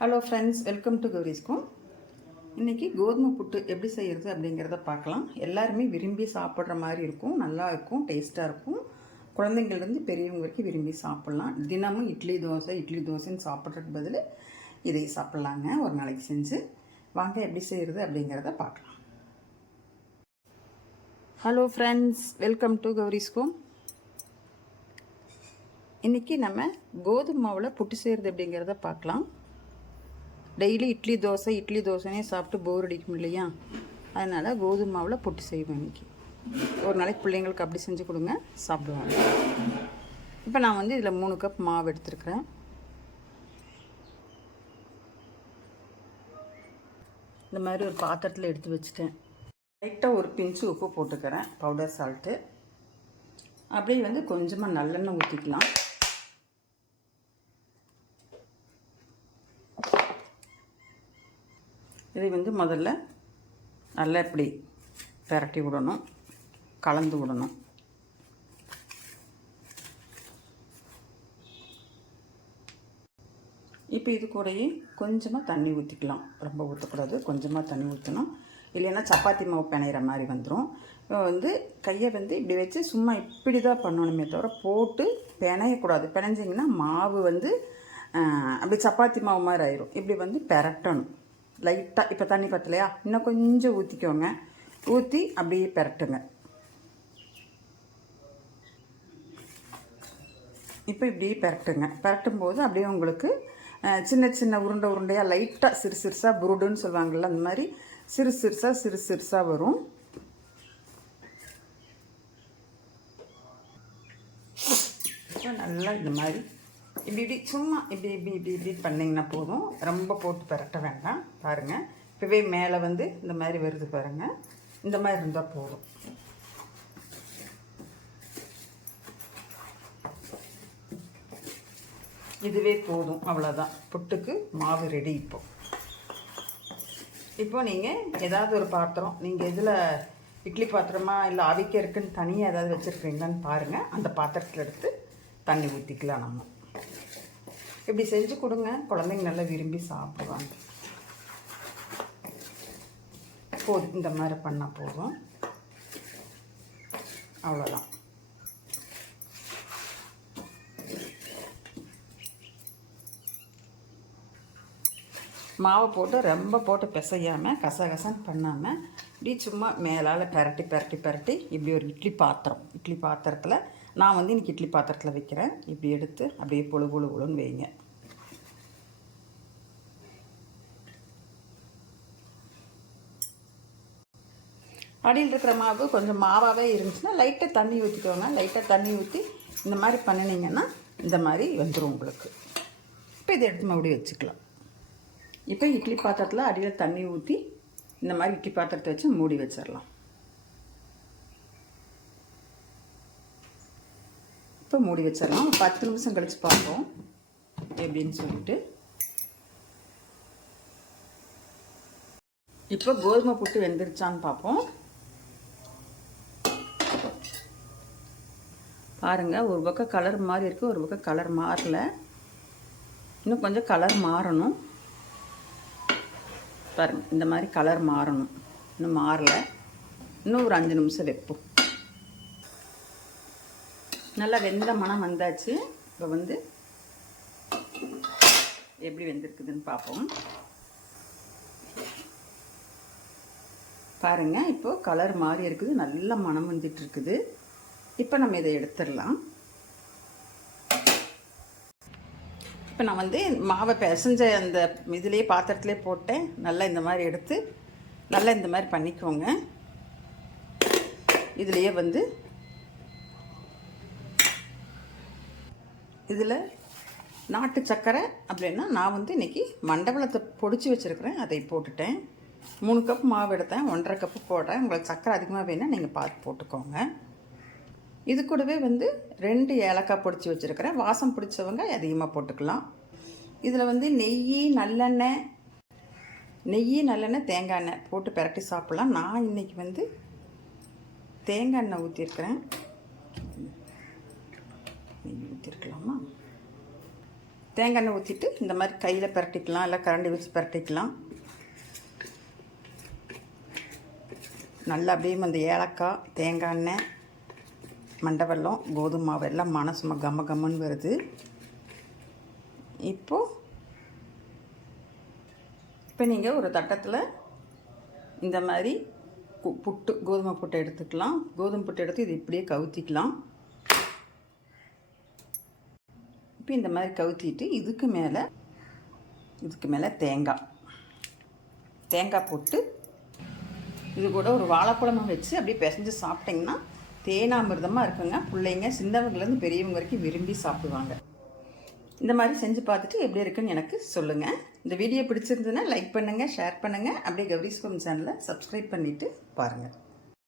Hello friends, welcome to கௌரிஸ்கோம். இன்றைக்கி கோதுமை புட்டு எப்படி செய்கிறது அப்படிங்கிறத பார்க்கலாம். எல்லாருமே விரும்பி சாப்பிட்ற மாதிரி இருக்கும், நல்லா இருக்கும், டேஸ்ட்டாக இருக்கும். குழந்தைங்கள்லேருந்து பெரியவங்க வரைக்கும் விரும்பி சாப்பிட்லாம். தினமும் இட்லி தோசைன்னு சாப்பிட்றதுக்கு பதில் இதை சாப்பிட்லாங்க ஒரு நாளைக்கு செஞ்சு. வாங்க எப்படி செய்கிறது அப்படிங்கிறத பார்க்கலாம். ஹலோ ஃப்ரெண்ட்ஸ், வெல்கம் டு கௌரிஸ்கோம். இன்றைக்கி நம்ம கோதுமை மாவில் புட்டு செய்கிறது அப்படிங்கிறத பார்க்கலாம். டெய்லி இட்லி தோசைனே சாப்பிட்டு போர் அடிக்கும் இல்லையா? அதனால் கோதுமை மாவில் புட்டு செய்வேன் இன்றைக்கி. ஒரு நாளைக்கு பிள்ளைங்களுக்கு அப்படி செஞ்சு கொடுங்க, சாப்பிடுவாங்க. இப்போ நான் வந்து இதில் 3 கப் மாவு எடுத்துருக்கிறேன். இந்த மாதிரி ஒரு பாத்திரத்தில் எடுத்து வச்சுட்டேன். லைட்டாக ஒரு பிஞ்சு உப்பு போட்டுக்கிறேன், பவுடர் சால்ட்டு. அப்படியே வந்து கொஞ்சமாக நல்லெண்ணெய் ஊற்றிக்கலாம். இதை வந்து முதல்ல நல்லா இப்படி பிரட்டி விடணும், கலந்து விடணும். இப்போ இது கூடயே கொஞ்சமாக தண்ணி ஊற்றிக்கலாம். ரொம்ப ஊற்றக்கூடாது, கொஞ்சமாக தண்ணி ஊற்றணும். இல்லைன்னா சப்பாத்தி மாவு பிணையிற மாதிரி வந்துடும். வந்து கையை வந்து இப்படி வச்சு சும்மா இப்படி தான் பண்ணணுமே தவிர போட்டு பிணையக்கூடாது. பிணைஞ்சிங்கன்னா மாவு வந்து அப்படி சப்பாத்தி மாவு மாதிரி ஆயிரும். இப்படி வந்து பெரட்டணும் லைட்டாக. இப்போ தண்ணி பற்றலையா, இன்னும் கொஞ்சம் ஊற்றிக்கோங்க. ஊற்றி அப்படியே பெரட்டுங்க. இப்போ இப்படியே பெரட்டுங்க. பெரட்டும் போது அப்படியே உங்களுக்கு சின்ன சின்ன உருண்டையாக லைட்டாக சிறுசாக புருடுன்னு சொல்லுவாங்கள்ல, அந்த மாதிரி சிறுசாக வரும். இப்போ நல்லா இந்த மாதிரி இப்படி சும்மா இப்படி பண்ணிங்கன்னா போதும். ரொம்ப போட்டு பெரட்ட வேண்டாம். பாருங்கள், இப்போவே மேலே வந்து இந்த மாதிரி வருது பாருங்கள். இந்த மாதிரி இருந்தால் போதும். இதுவே போதும், அவ்வளோதான். புட்டுக்கு மாவு ரெடி. இப்போ நீங்கள் ஏதாவது ஒரு பாத்திரம், நீங்கள் இதில் இட்லி பாத்திரமா இல்லை அவிக்க இருக்குன்னு தனியாக ஏதாவது வச்சுருக்கீங்களான்னு பாருங்கள். அந்த பாத்திரத்தில் எடுத்து தண்ணி ஊற்றிக்கலாம். நம்ம இப்படி செஞ்சு கொடுங்க, குழந்தைங்க நல்லா விரும்பி சாப்பிடுவாங்க. போதும், இந்த மாதிரி பண்ணால் போதும், அவ்வளோதான். மாவை போட்டு ரொம்ப போட்டு பிசையாமல் கசகசன்னு பண்ணாமல் இப்படி சும்மா மேலால் பெரட்டி இப்படி ஒரு இட்லி பாத்திரத்தில் நான் வந்து இன்றைக்கி இட்லி பாத்திரத்தில் வைக்கிறேன். இப்படி எடுத்து அப்படியே பொழுன்னு வைங்க. அடியில் இருக்கிற மாவு கொஞ்சம் மாவாகவே இருந்துச்சுன்னா லைட்டாக தண்ணி ஊற்றிக்கோங்க. லைட்டாக தண்ணி ஊற்றி இந்த மாதிரி பண்ணினீங்கன்னா இந்த மாதிரி வந்துடும் உங்களுக்கு. இப்போ இதை எடுத்து மறுபடியும் வச்சுக்கலாம். இப்போ இட்லி பாத்திரத்தில் அடியில் தண்ணி ஊற்றி இந்த மாதிரி இட்லி பாத்திரத்தை வச்சு மூடி வச்சிடலாம். இப்போ மூடி வச்சிடலாம். 10 நிமிஷம் கழித்து பார்ப்போம் எப்படின்னு சொல்லிட்டு. இப்போ கோதுமை புட்டு வெந்துருச்சான்னு பார்ப்போம். பாருங்கள், ஒரு பக்கம் கலர் மாதிரி இருக்குது, ஒரு பக்கம் கலர் மாறல. இன்னும் கொஞ்சம் கலர் மாறணும். பாருங்கள், இந்த மாதிரி கலர் மாறணும். இன்னும் மாறலை. இன்னும் ஒரு 5 நிமிஷம் வைப்போம். நல்லா வெந்த மனம் வந்தாச்சு. இப்போ வந்து எப்படி வெந்திருக்குதுன்னு பார்ப்போம். பாருங்கள், இப்போது கலர் மாறி இருக்குது, நல்ல மனம் வந்துட்டுருக்குது. இப்போ நம்ம இதை எடுத்துடலாம். இப்போ நான் வந்து மாவை பிசைஞ்ச அந்த இதுலேயே பாத்திரத்துலேயே போட்டேன். நல்லா இந்த மாதிரி எடுத்து நல்லா இந்த மாதிரி பண்ணிக்கோங்க. இதுலேயே வந்து இதில் நாட்டு சர்க்கரை அப்படின்னா நான் வந்து இன்றைக்கி மண்டபலத்தை பொடிச்சு வச்சுருக்கிறேன், அதை போட்டுட்டேன். 3 கப் மாவு எடுத்தேன், 1.5 கப்பு போடுறேன். உங்களுக்கு சர்க்கரை அதிகமாக வேணால் நீங்கள் பார்த்து போட்டுக்கோங்க. இது கூடவே வந்து 2 ஏலக்காய் பொடிச்சு வச்சுருக்கிறேன். வாசம் பிடிச்சவங்க அதிகமாக போட்டுக்கலாம். இதில் வந்து நெய் நல்லெண்ணெய், தேங்காய் எண்ணெய் போட்டு பிரட்டி சாப்பிட்லாம். நான் இன்றைக்கி வந்து தேங்காய் எண்ணெய் ஊற்றிருக்கிறேன். நெய் ஊற்றிருக்கலாமா? தேங்காய் எண்ணெய் ஊற்றிட்டு இந்த மாதிரி கையில் பரட்டிக்கலாம், இல்லை கரண்டி வச்சு பரட்டிக்கலாம். நல்லா அப்படியே அந்த ஏலக்காய், தேங்காய் எண்ணெய், மண்டை வெல்லம், கோதுமை மாவு எல்லாம் மனசுமா கம்ம கம்மன்னு வருது. இப்போ நீங்கள் ஒரு தட்டத்தில் இந்த மாதிரி புட்டு, கோதுமை புட்டை எடுத்துக்கலாம். கோதுமை புட்டை எடுத்து இது இப்படியே கவுத்திக்கலாம். இப்போ இந்த மாதிரி கவுத்திட்டு இதுக்கு மேலே தேங்காய் போட்டு இது கூட ஒரு வாழைப்பழமும் வச்சு அப்படியே பிசைஞ்சு சாப்பிட்டிங்கன்னா தேனாமிர்தமாக இருக்குங்க. பிள்ளைங்க சின்னவங்கலேருந்து பெரியவங்க வரைக்கும் விரும்பி சாப்பிடுவாங்க. இந்த மாதிரி செஞ்சு பார்த்துட்டு எப்படி இருக்குன்னு எனக்கு சொல்லுங்கள். இந்த வீடியோ பிடிச்சிருந்ததுன்னா லைக் பண்ணுங்கள், ஷேர் பண்ணுங்கள். அப்படியே கௌரிஸ் ஹோம் சேனலை சப்ஸ்கிரைப் பண்ணிவிட்டு பாருங்கள்.